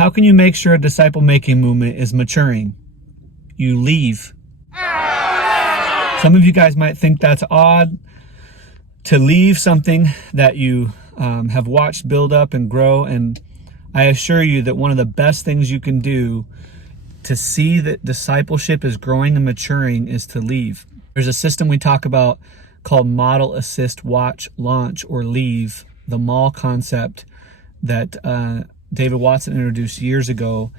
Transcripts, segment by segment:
how can you make sure a disciple-making movement is maturing? You leave. Some of you guys might think that's odd to leave something that you have watched build up and grow, and I assure you that one of the best things you can do to see that discipleship is growing and maturing is to leave. There's a system we talk about called model, assist, watch, launch, or leave, the MALL concept that David Watson introduced years ago.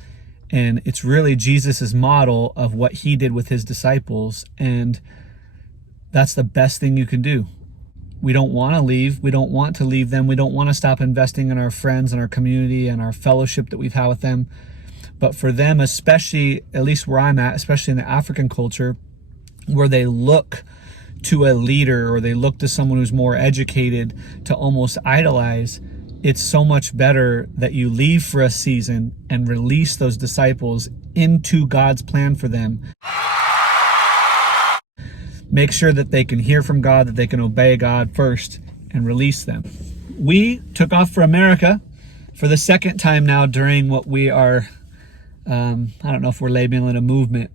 And it's really Jesus's model of what he did with his disciples. And that's the best thing you can do. We don't want to leave. We don't want to leave them. We don't want to stop investing in our friends and our community and our fellowship that we've had with them. But for them, especially, at least where I'm at, especially in the African culture, where they look to a leader or they look to someone who's more educated to almost idolize, it's so much better that you leave for a season and release those disciples into God's plan for them. Make sure that they can hear from God, that they can obey God first, and release them. We took off for America for the second time now during what we are, I don't know if we're labeling it a movement.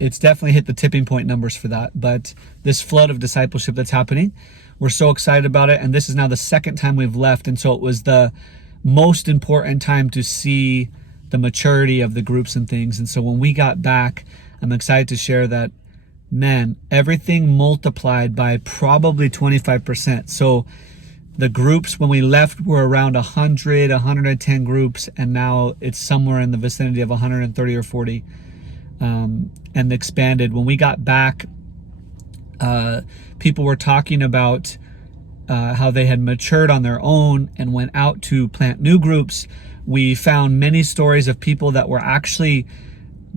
It's definitely hit the tipping point numbers for that, but this flood of discipleship that's happening, we're so excited about it. And this is now the second time we've left. And so it was the most important time to see the maturity of the groups and things. And so when we got back, I'm excited to share that, man, everything multiplied by probably 25%. So the groups when we left were around 100, 110 groups. And now it's somewhere in the vicinity of 130 or 40. And expanded. When we got back, people were talking about how they had matured on their own and went out to plant new groups. We found many stories of people that were actually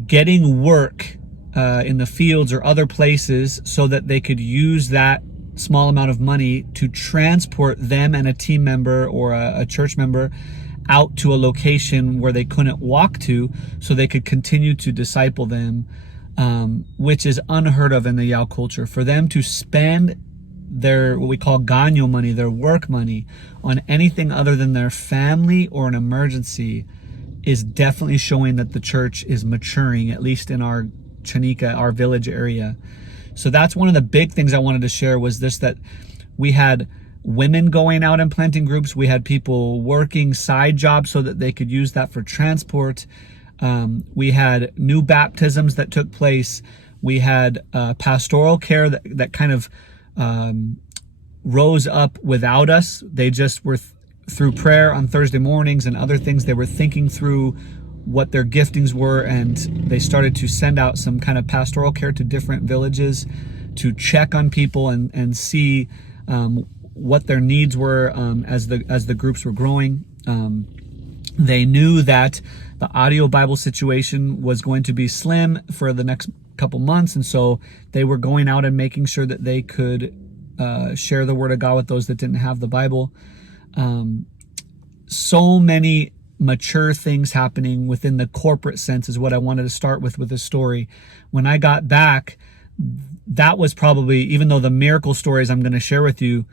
getting work in the fields or other places so that they could use that small amount of money to transport them and a team member or a church member out to a location where they couldn't walk to so they could continue to disciple them, which is unheard of in the Yao culture. For them to spend their, what we call ganyo money, their work money, on anything other than their family or an emergency is definitely showing that the church is maturing, at least in our Chanika, our village area. So that's one of the big things I wanted to share, was this, that we had women going out and planting groups. We had people working side jobs so that they could use that for transport. We had new baptisms that took place. We had pastoral care that kind of rose up without us. They just were through prayer on Thursday mornings and other things. They were thinking through what their giftings were, and they started to send out some kind of pastoral care to different villages to check on people and see what their needs were as the groups were growing. They knew that the audio Bible situation was going to be slim for the next couple months, and so they were going out and making sure that they could share the Word of God with those that didn't have the Bible. So many mature things happening within the corporate sense is what I wanted to start with this story. When I got back, that was probably, even though the miracle stories I'm going to share with you,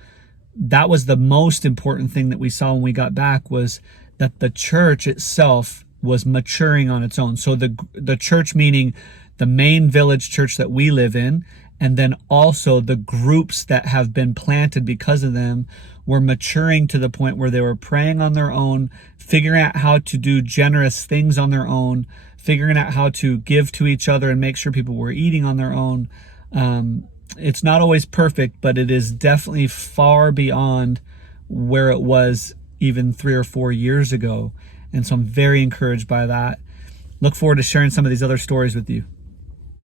that was the most important thing that we saw when we got back, was that the church itself was maturing on its own. So the church, meaning the main village church that we live in, and then also the groups that have been planted because of them, were maturing to the point where they were praying on their own, figuring out how to do generous things on their own, figuring out how to give to each other and make sure people were eating on their own. It's not always perfect, but it is definitely far beyond where it was even 3 or 4 years ago. And so I'm very encouraged by that. Look forward to sharing some of these other stories with you.